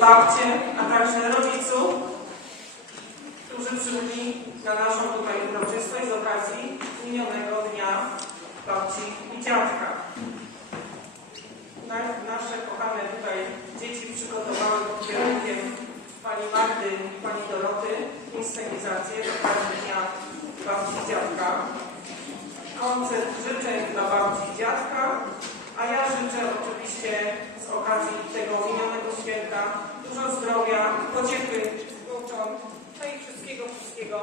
babcie, a także rodziców, którzy przybyli na naszą tutaj uroczystość z okazji minionego dnia babci i dziadka. Na- Nasze kochane tutaj dzieci przygotowały pod kierunkiem pani Magdy i pani Doroty inscenizację z okazji dnia babci i dziadka. Koncert życzeń dla babci i dziadka, a ja życzę oczywiście okazji tego minionego święta dużo zdrowia, pociechy, wnucząt, no i wszystkiego, wszystkiego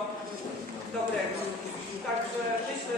dobrego. Także myślę,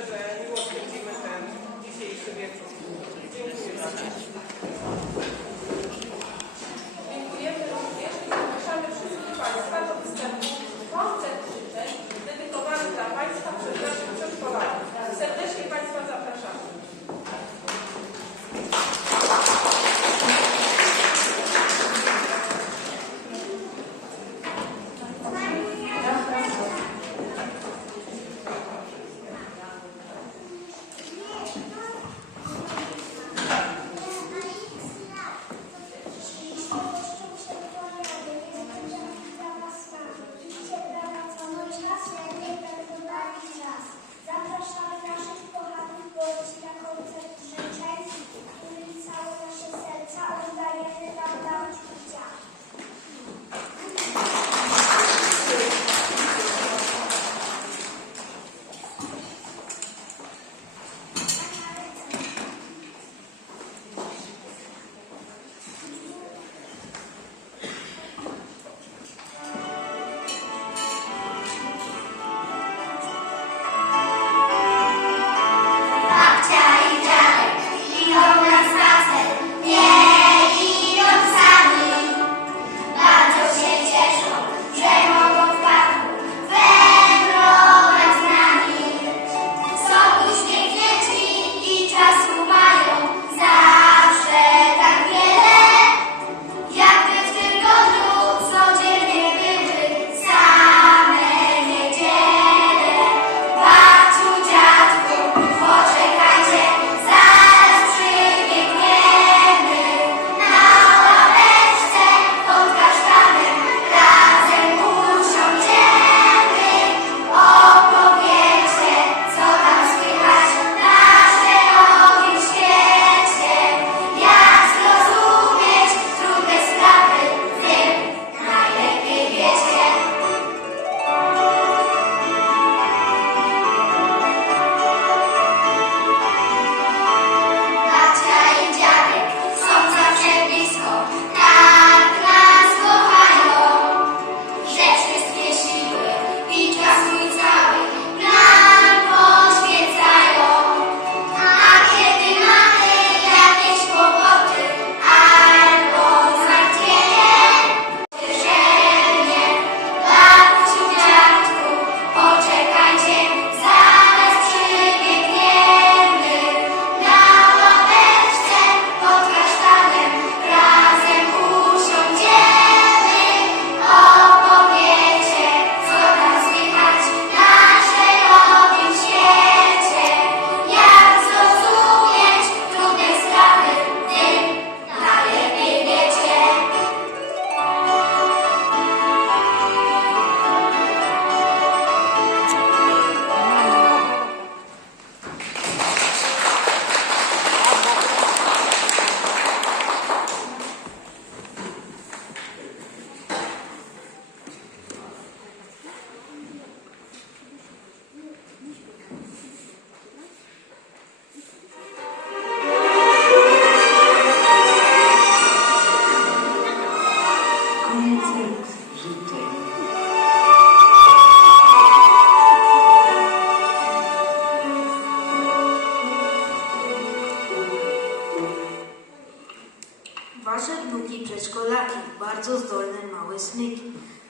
Wasze wnuki przedszkolaki, bardzo zdolne małe smyki,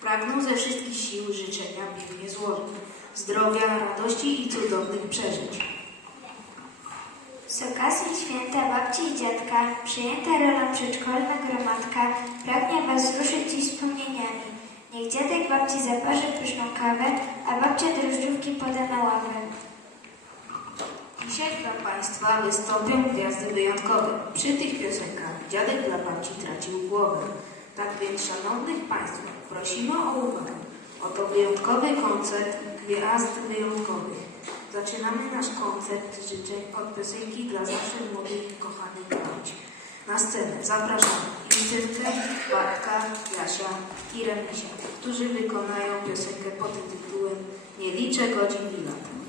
pragną ze wszystkich sił życzenia pięknie złożyć. Zdrowia, radości i cudownych przeżyć. Z okazji święta babci i dziadka, przyjęta rola przedszkolna gromadka pragnie Was wzruszyć dziś wspomnieniami. Niech dziadek babci zaparzy pyszną kawę, a babcia drożdżówki poda na ławę. Dzisiaj dla Państwa wystąpią gwiazdy wyjątkowe. Przy tych piosenkach dziadek dla babci tracił głowę. Tak więc, szanownych Państwa, prosimy o uwagę. Oto wyjątkowy koncert gwiazd wyjątkowych. Zaczynamy nasz koncert życzeń od piosenki dla naszych młodych i kochanych braci. Na scenę zapraszamy Justynkę, Bartka, Jasia i Remisia, którzy wykonają piosenkę pod tytułem Nie liczę godzin i lat.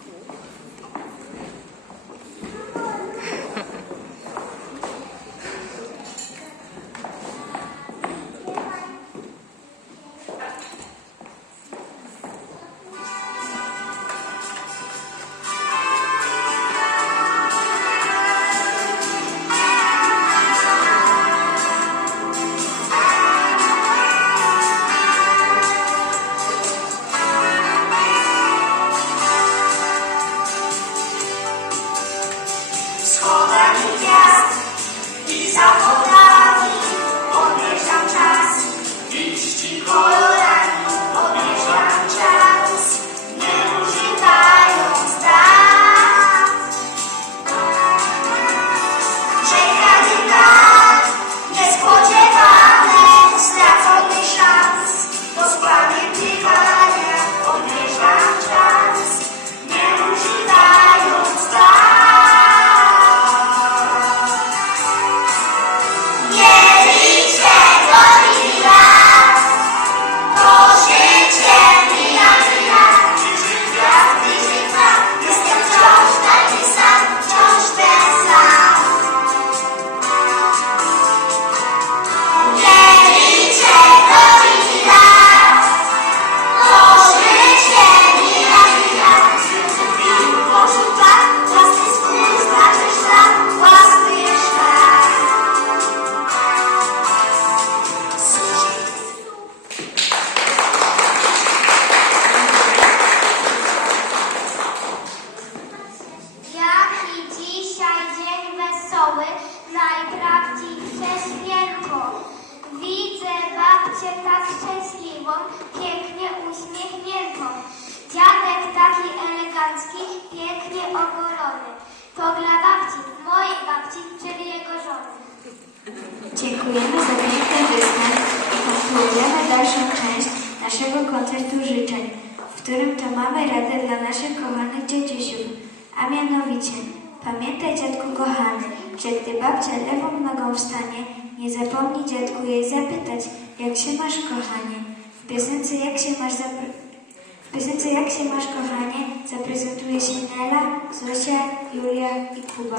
Którym to mamy radę dla naszych kochanych dzieciusiów. A mianowicie, pamiętaj dziadku kochany, że gdy babcia lewą nogą wstanie, nie zapomnij dziadku jej zapytać, jak się masz kochanie. W piosence jak się masz w piosence jak się masz kochanie zaprezentuje się Nela, Zosia, Julia i Kuba.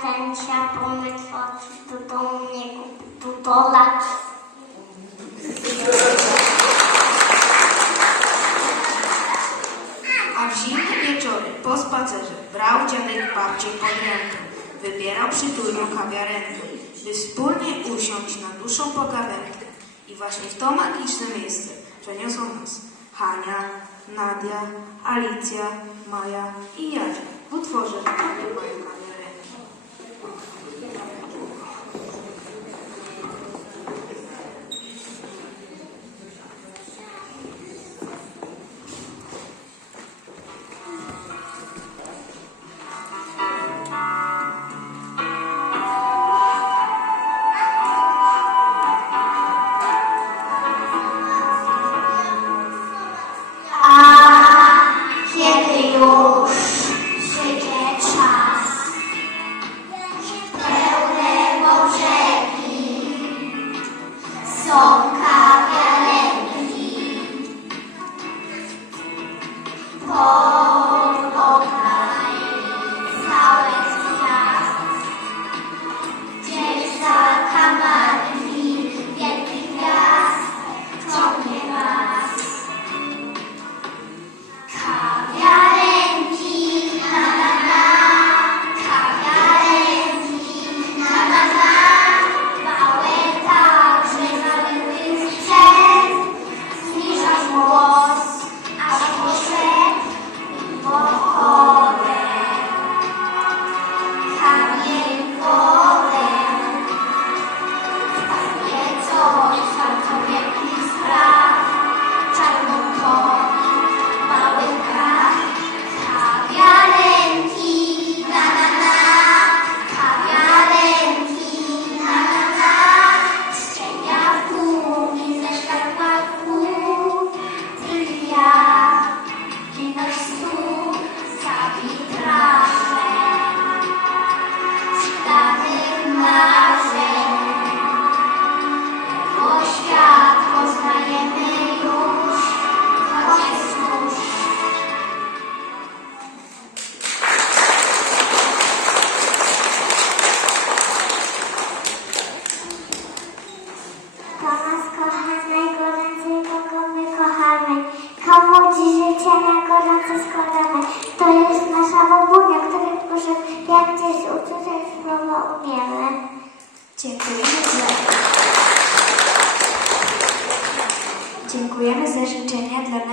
Tęcia pomysł, do domu mnie tutolać. A w zimne wieczory po spacerze brał dziadek babcię pod rękę, wybierał przytulną kawiarenkę, by wspólnie usiąść na dłuższą pogawędkę. I właśnie w to magiczne miejsce przeniosą nas Hania, Nadia, Alicja, Maja i Jadzia w utworze Prawie moje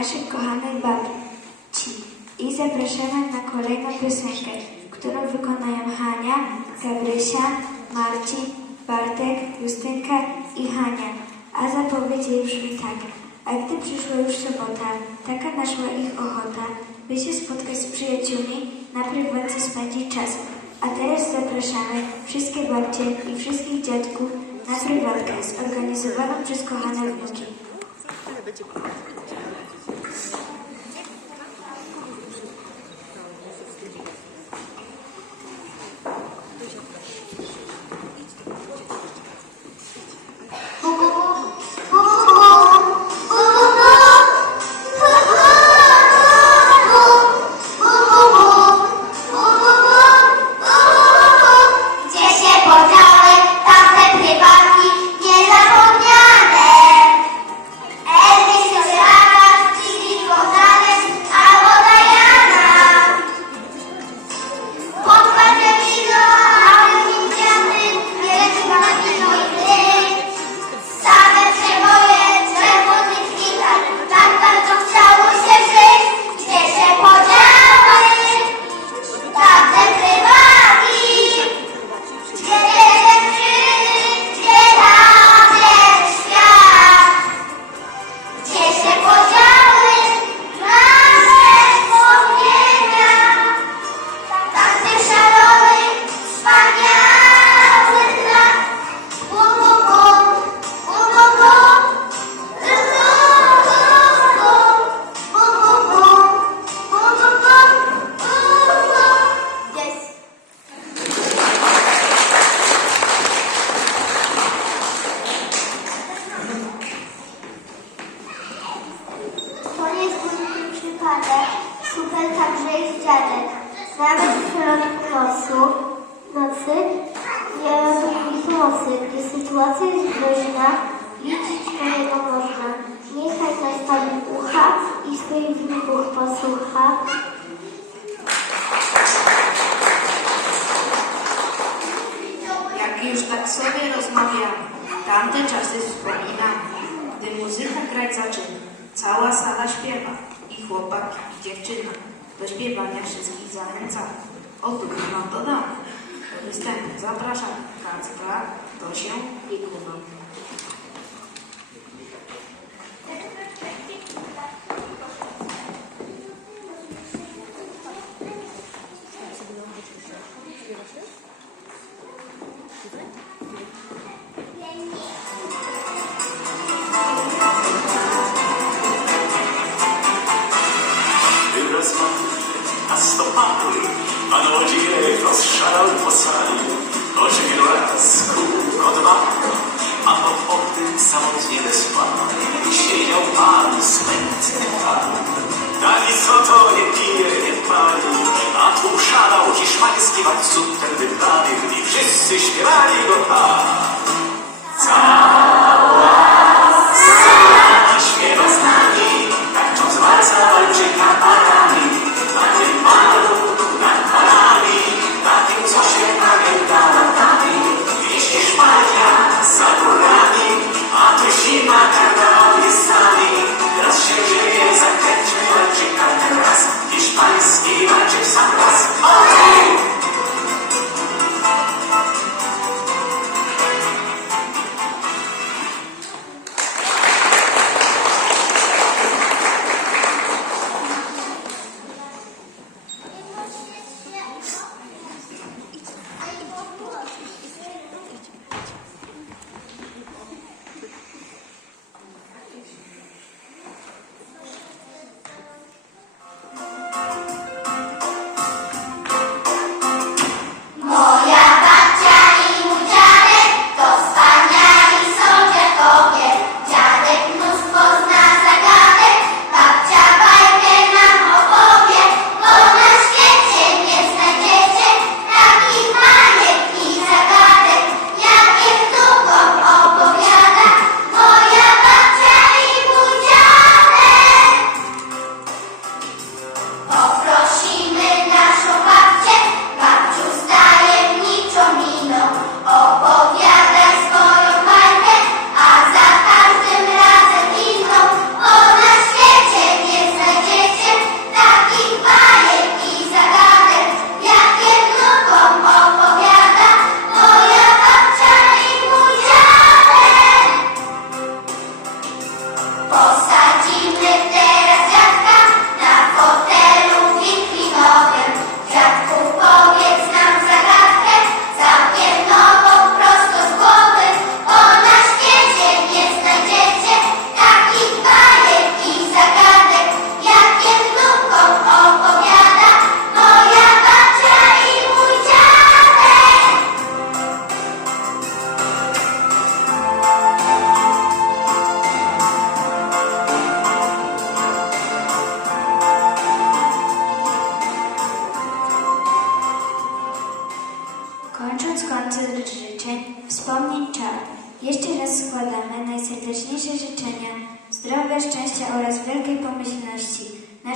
naszych kochanych babci i zapraszamy na kolejną piosenkę, którą wykonają Hania, Gabrysia, Marcin, Bartek, Justynka i Hania. A zapowiedź jej brzmi tak. A gdy przyszła już sobota, taka naszła ich ochota, by się spotkać z przyjaciółmi, na prywatce spędzić czas. A teraz zapraszamy wszystkie babcie i wszystkich dziadków na prywatkę zorganizowaną przez kochane wnuki. I wnuków posłucha. Jak już tak sobie rozmawiamy, tamte czasy wspominamy, gdy muzyka grać zaczyna, cała sala śpiewa i chłopak i dziewczyna do śpiewania wszystkich zachęcamy. Otóż mam dodane, do występu zapraszam Kacpra, Tosię i Kubę. Stopakuj, a młodzież rozszalał po sali. Choć wielu raz kół odwagał, a po potem samotnie bez pana siedział pan smętny pan. Dali co to nie pije, nie pali, a tłum szalał hiszpański walców ten wyprawił i wszyscy śpiewali go tak. Cała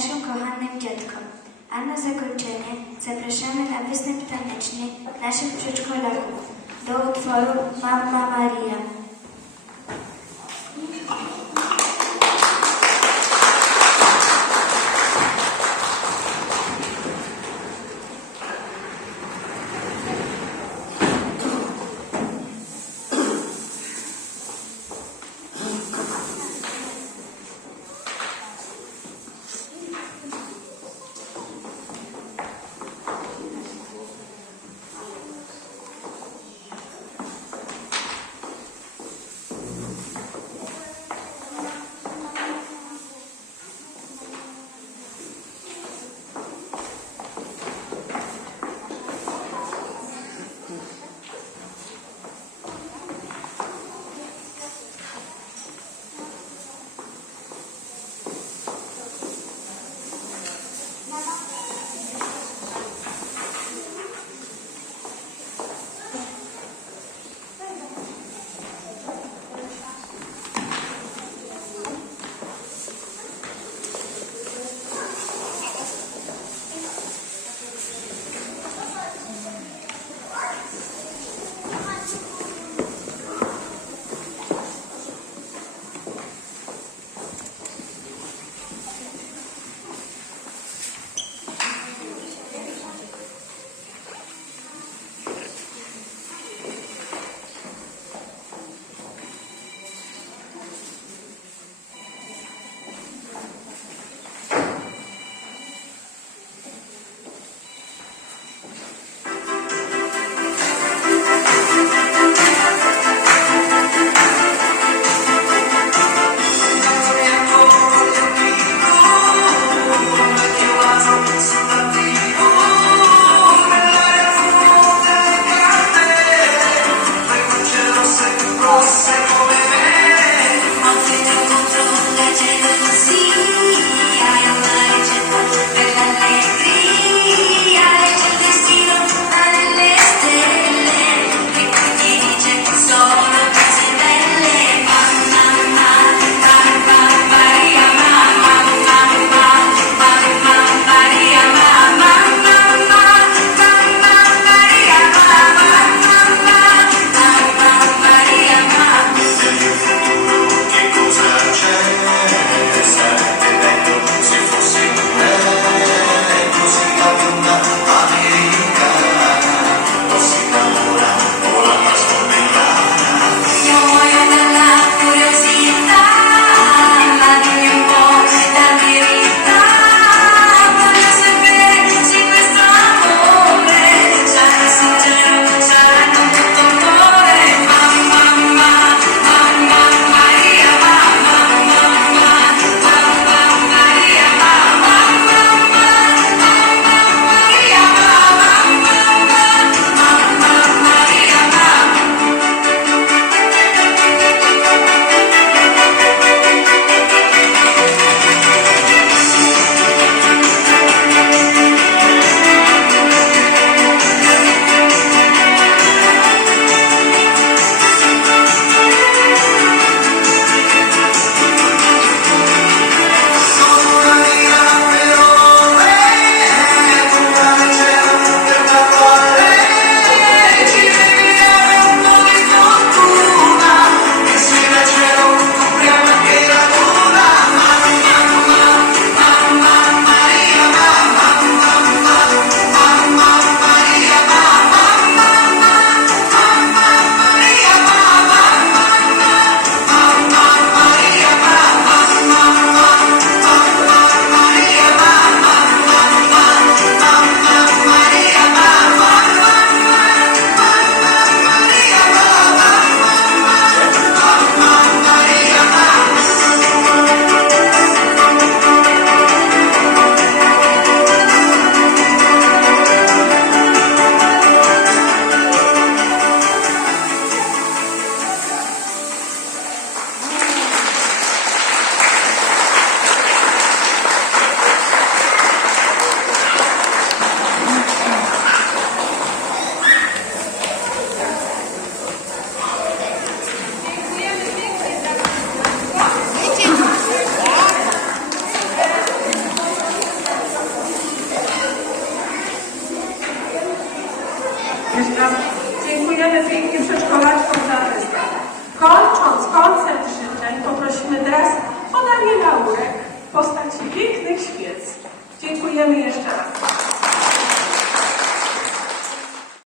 naszym kochanym dziadkom. A na zakończenie zapraszamy na występ taneczny naszych przedszkolaków do utworu Mamma Maria.